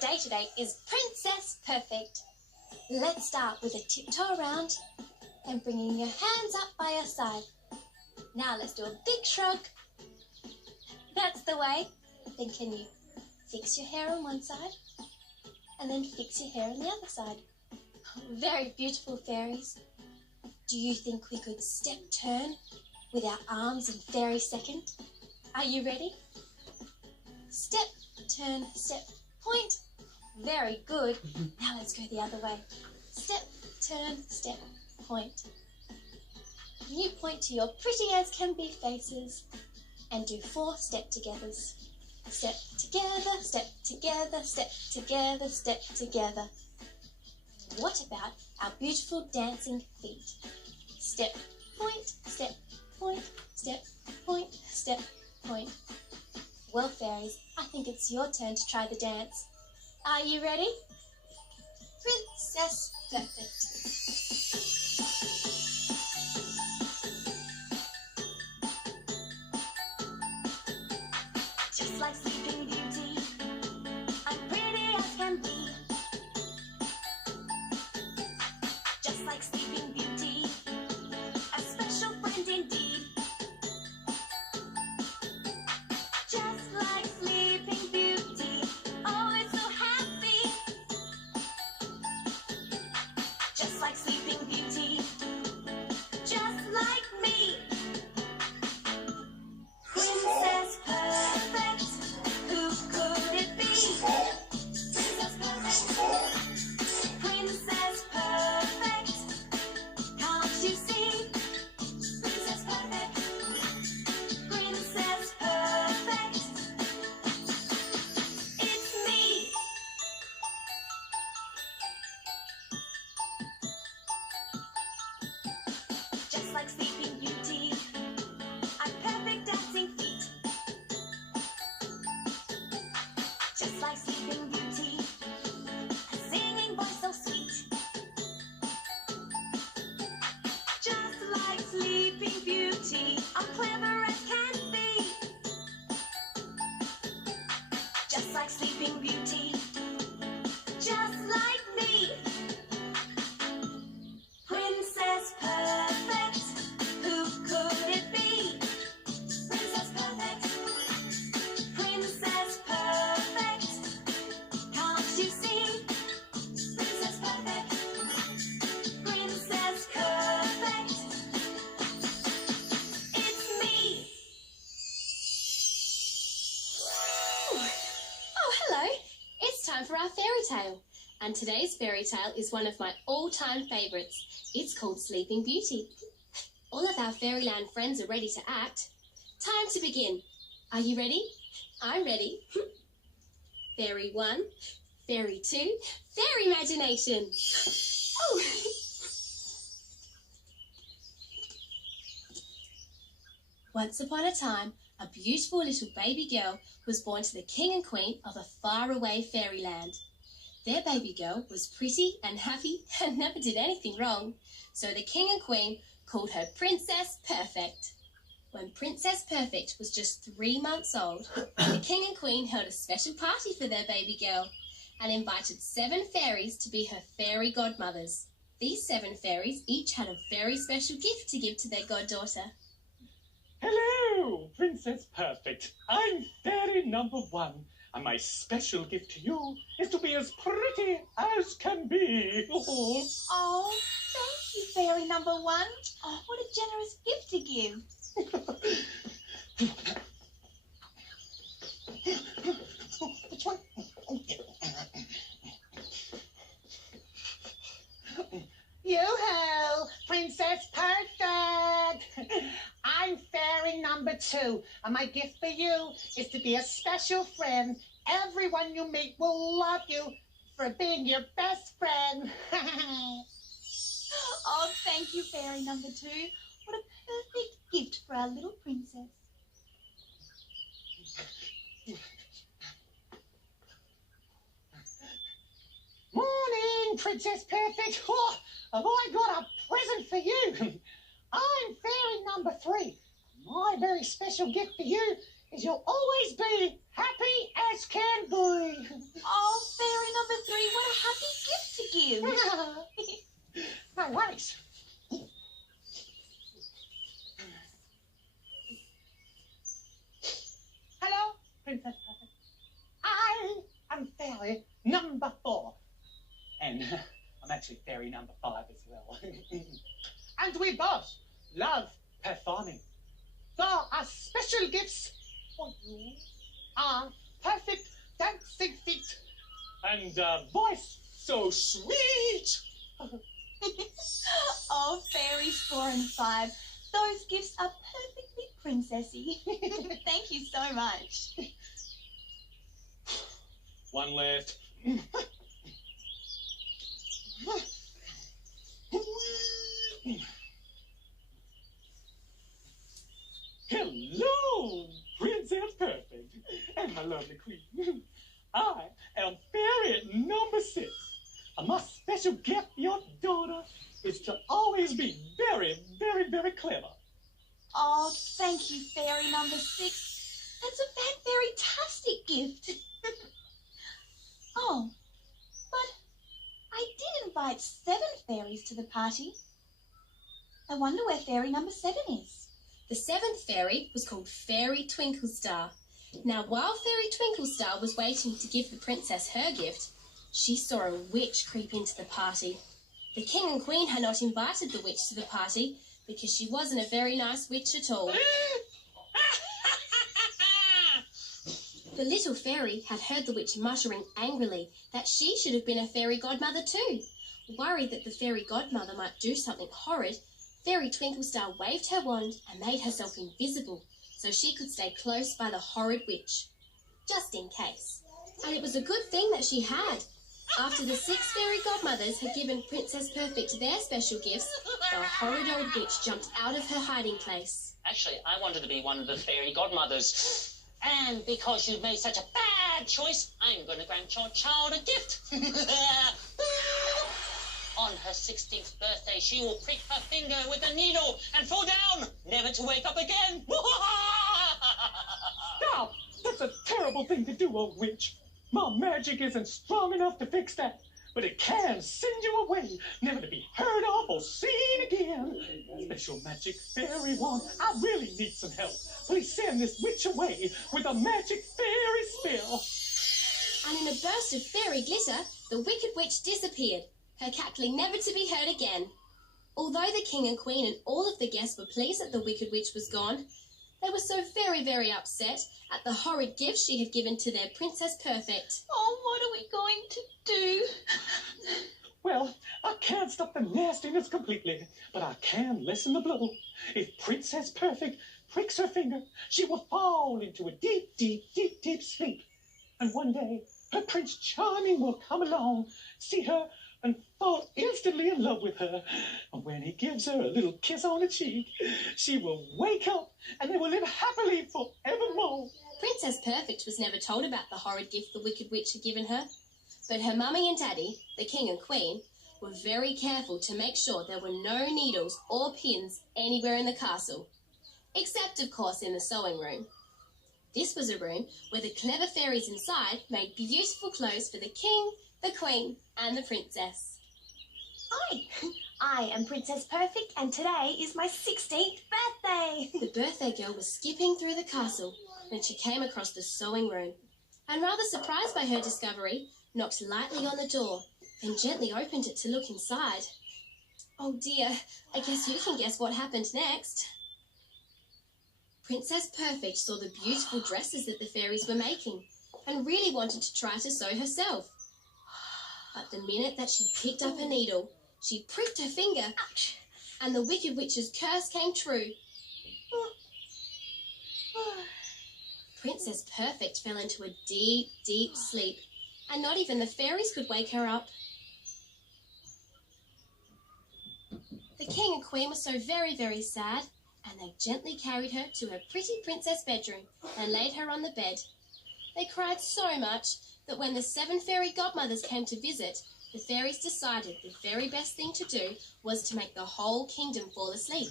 day today is Princess Perfect. Let's start with a tiptoe around and bringing your hands up by your side. Now let's do a big shrug. That's the way. Then can you fix your hair on one side and then fix your hair on the other side? Very beautiful, fairies. Do you think we could step turn with our arms in fairy second? Are you ready? Step, turn, step, point. Very good. Now let's go the other way. Step, turn, step, point. You point to your pretty as can be faces and do 4 step-togethers. Step together, step together, step together, step together. What about our beautiful dancing feet? Step, point, step, point, step, point, step, point. Well, fairies, I think it's your turn to try the dance. Are you ready? Princess Perfect. Just like Sleeping Beauty, I'm pretty as can be. Just like Sleeping Beauty, a special friend indeed. Just like Sleeping Beauty, always so happy. Just like Sleeping Beauty, just like me. Princess Perfect, who could it be? Princess Perfect, Princess Perfect, can't you see? Princess Perfect, Princess Perfect, it's me. Just like Sleeping Beauty, I'm perfect dancing feet. Just like Sleeping Beauty, a singing voice so sweet. Just like Sleeping Beauty, I'm clever as can be. Just like Sleeping Beauty, just like me. Princess Perfect, who could it be? Princess Perfect, Princess Perfect, can't you see? Princess Perfect, Princess Perfect, it's me. Oh, hello. It's time for our fairy tale. And today's fairy tale is one of my all-time favourites. It's called Sleeping Beauty. All of our Fairyland friends are ready to act. Time to begin. Are you ready? I'm ready. Fairy 1, Fairy 2, Fairy Imagination. Oh. Once upon a time, a beautiful little baby girl was born to the king and queen of a faraway fairyland. Their baby girl was pretty and happy and never did anything wrong, so the king and queen called her Princess Perfect. When Princess Perfect was just 3 months old, the king and queen held a special party for their baby girl and invited 7 fairies to be her fairy godmothers. These 7 fairies each had a very special gift to give to their goddaughter. Hello, Princess Perfect. I'm fairy number 1, and my special gift to you is to be as pretty as can be. Oh, thank you, fairy number 1. Oh, what a generous gift to give. Which one? Yoo-hoo, Princess Perfect. I'm fairy number 2, and my gift for you is to be a special friend. Everyone you meet will love you for being your best friend. Oh, thank you, fairy number 2. What a perfect gift for our little princess. Morning, Princess Perfect. Oh, have I got a present for you? I'm fairy number 3. My very special gift for you is you'll always be happy as can be. Oh, fairy happy gift to give. No worries. Hello, Princess Perfect. I am fairy number 4. And I'm actually fairy number 5 as well. And we both love performing. So our special gifts for you are perfect dancing feet. And a voice so sweet. Oh, Fairies 4 and 5, those gifts are perfectly princessy. Thank you so much. One left. Hello, Princess Perfect, and my lovely queen. I am fairy number 6. And my special gift for your daughter is to always be very, very, very clever. Oh, thank you, Fairy number 6. That's a fan-fairy-tastic gift. Oh, but I did invite 7 fairies to the party. I wonder where Fairy number 7 is. The 7th fairy was called Fairy Twinklestar. Now, while Fairy Twinklestar was waiting to give the princess her gift, she saw a witch creep into the party. The king and queen had not invited the witch to the party because she wasn't a very nice witch at all. The little fairy had heard the witch muttering angrily that she should have been a fairy godmother too. Worried that the fairy godmother might do something horrid, Fairy Twinklestar waved her wand and made herself invisible so she could stay close by the horrid witch, just in case. And it was a good thing that she had. After the 6 fairy godmothers had given Princess Perfect their special gifts, the horrid old witch jumped out of her hiding place. Actually, I wanted to be one of the fairy godmothers. And because you've made such a bad choice, I'm going to grant your child a gift. On her 16th birthday, she will prick her finger with a needle and fall down, never to wake up again. Now, that's a terrible thing to do, old witch. My magic isn't strong enough to fix that, but it can send you away, never to be heard of or seen again. Special magic fairy wand, I really need some help. Please send this witch away with a magic fairy spell. And in a burst of fairy glitter, the wicked witch disappeared, her cackling never to be heard again. Although the king and queen and all of the guests were pleased that the wicked witch was gone, they were so very, very upset at the horrid gift she had given to their Princess Perfect. Oh, what are we going to do? Well, I can't stop the nastiness completely, but I can lessen the blow. If Princess Perfect pricks her finger, she will fall into a deep, deep, deep, deep sleep. And one day, her Prince Charming will come along, see her, and fall instantly in love with her. And when he gives her a little kiss on the cheek, she will wake up and they will live happily forevermore. Princess Perfect was never told about the horrid gift the wicked witch had given her, but her mummy and daddy, the king and queen, were very careful to make sure there were no needles or pins anywhere in the castle, except, of course, in the sewing room. This was a room where the clever fairies inside made beautiful clothes for the king, the queen, and the princess. Hi, I am Princess Perfect, and today is my 16th birthday. The birthday girl was skipping through the castle when she came across the sewing room, and rather surprised by her discovery, knocked lightly on the door, then gently opened it to look inside. Oh dear, I guess you can guess what happened next. Princess Perfect saw the beautiful dresses that the fairies were making and really wanted to try to sew herself. But the minute that she picked up a needle, she pricked her finger, Ouch. and the wicked witch's curse came true. Princess Perfect fell into a deep, deep sleep, and not even the fairies could wake her up. The king and queen were so very, very sad, and they gently carried her to her pretty princess bedroom and laid her on the bed. They cried so much that when the 7 fairy godmothers came to visit, the fairies decided the very best thing to do was to make the whole kingdom fall asleep,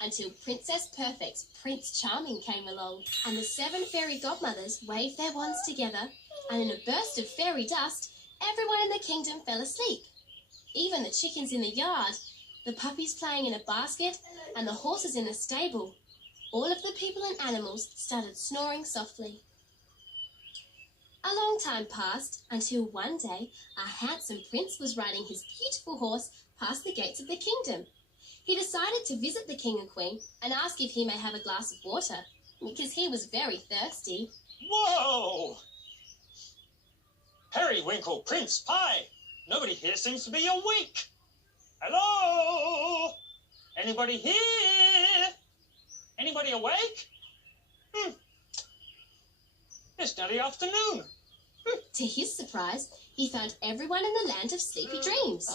until Princess Perfect's Prince Charming came along, and the 7 fairy godmothers waved their wands together, and in a burst of fairy dust, everyone in the kingdom fell asleep. Even the chickens in the yard, the puppies playing in a basket, and the horses in the stable. All of the people and animals started snoring softly. A long time passed until one day a handsome prince was riding his beautiful horse past the gates of the kingdom. He decided to visit the king and queen and ask if he may have a glass of water, because he was very thirsty. Whoa! Periwinkle, Prince Pie! Nobody here seems to be awake. Hello? Anybody here? Anybody awake? It's nearly afternoon. To his surprise, he found everyone in the land of sleepy dreams.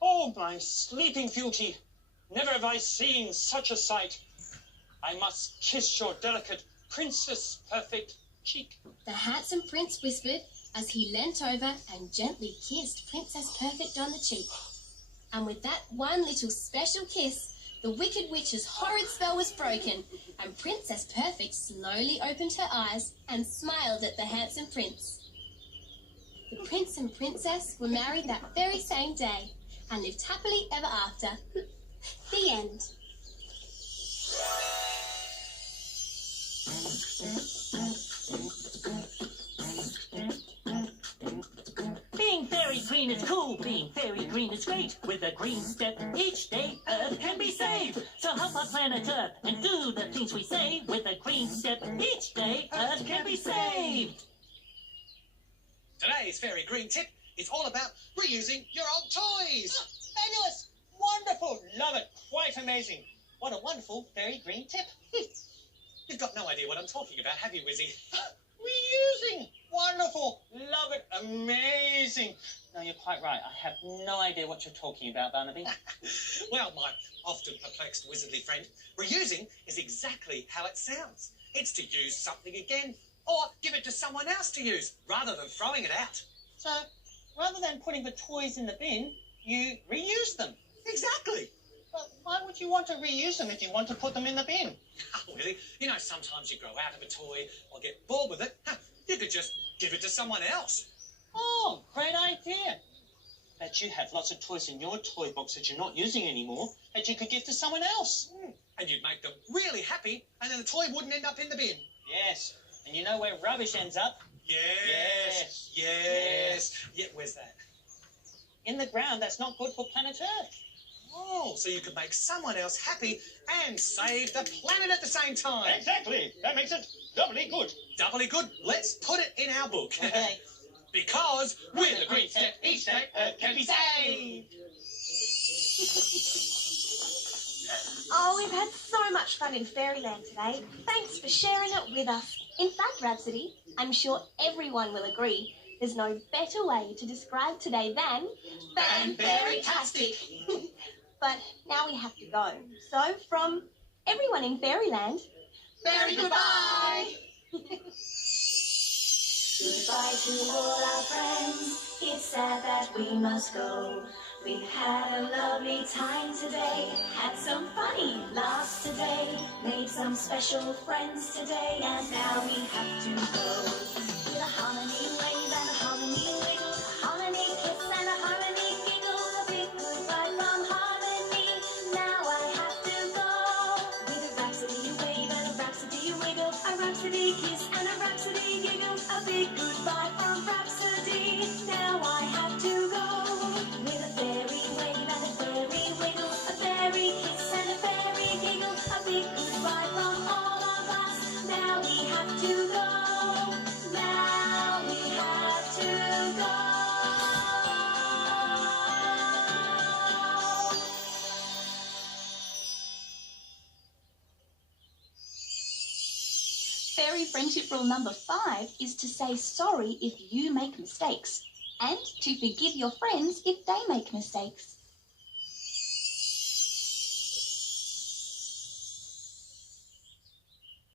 Oh, my sleeping beauty. Never have I seen such a sight. I must kiss your delicate princess perfect cheek. The handsome prince whispered as he leant over and gently kissed Princess Perfect on the cheek. And with that one little special kiss, the Wicked Witch's horrid spell was broken, and Princess Perfect slowly opened her eyes and smiled at the handsome prince. The prince and princess were married that very same day and lived happily ever after. The end. Being fairy green is cool, being fairy green is great. With a green step each day, Earth can be saved. So help our planet Earth and do the things we say. With a green step each day, Earth can be saved. Today's Fairy Green Tip is all about reusing your old toys. Fabulous! Wonderful! Love it! Quite amazing. What a wonderful fairy green tip. You've got no idea what I'm talking about, have you, Wizzy? Reusing! Wonderful! Love it! Amazing! No, you're quite right. I have no idea what you're talking about, Barnaby. Well, my often perplexed wizardly friend, reusing is exactly how it sounds. It's to use something again or give it to someone else to use rather than throwing it out. So, rather than putting the toys in the bin, you reuse them. Exactly. But why would you want to reuse them if you want to put them in the bin? Oh, Willie, you know, sometimes you grow out of a toy or get bored with it. You could just give it to someone else. Oh, great idea. Bet you have lots of toys in your toy box that you're not using anymore that you could give to someone else. And you'd make them really happy, and then the toy wouldn't end up in the bin. Yes. And you know where rubbish ends up? Yes. Yes. Yeah, where's that? In the ground. That's not good for planet Earth. Oh, so you could make someone else happy and save the planet at the same time. Exactly. That makes it doubly good. Doubly good. Let's put it in our book. Okay. Because with a green step each day, Earth can be saved. Oh, we've had so much fun in Fairyland today. Thanks for sharing it with us. In fact, Rhapsody, I'm sure everyone will agree there's no better way to describe today than Fanfairy-tastic. But now we have to go. So, from everyone in Fairyland, Fairy goodbye. Goodbye to all our friends, it's sad that we must go. We've had a lovely time today, had some funny laughs today, made some special friends today, and now we have to go. With a harmony wave and a harmony wiggle, a harmony kiss and a harmony giggle, a big goodbye from harmony, now I have to go. With a rhapsody wave and a rhapsody wiggle, a rhapsody kiss and a rhapsody giggle, a big goodbye from Rhapsody, now I have to go. With a fairy wave and a fairy wiggle, a fairy kiss and a fairy giggle, a big goodbye from all of us, now we have to go. Now we have to go. Fairy friendship rule number 5 is to say sorry if you make mistakes and to forgive your friends if they make mistakes.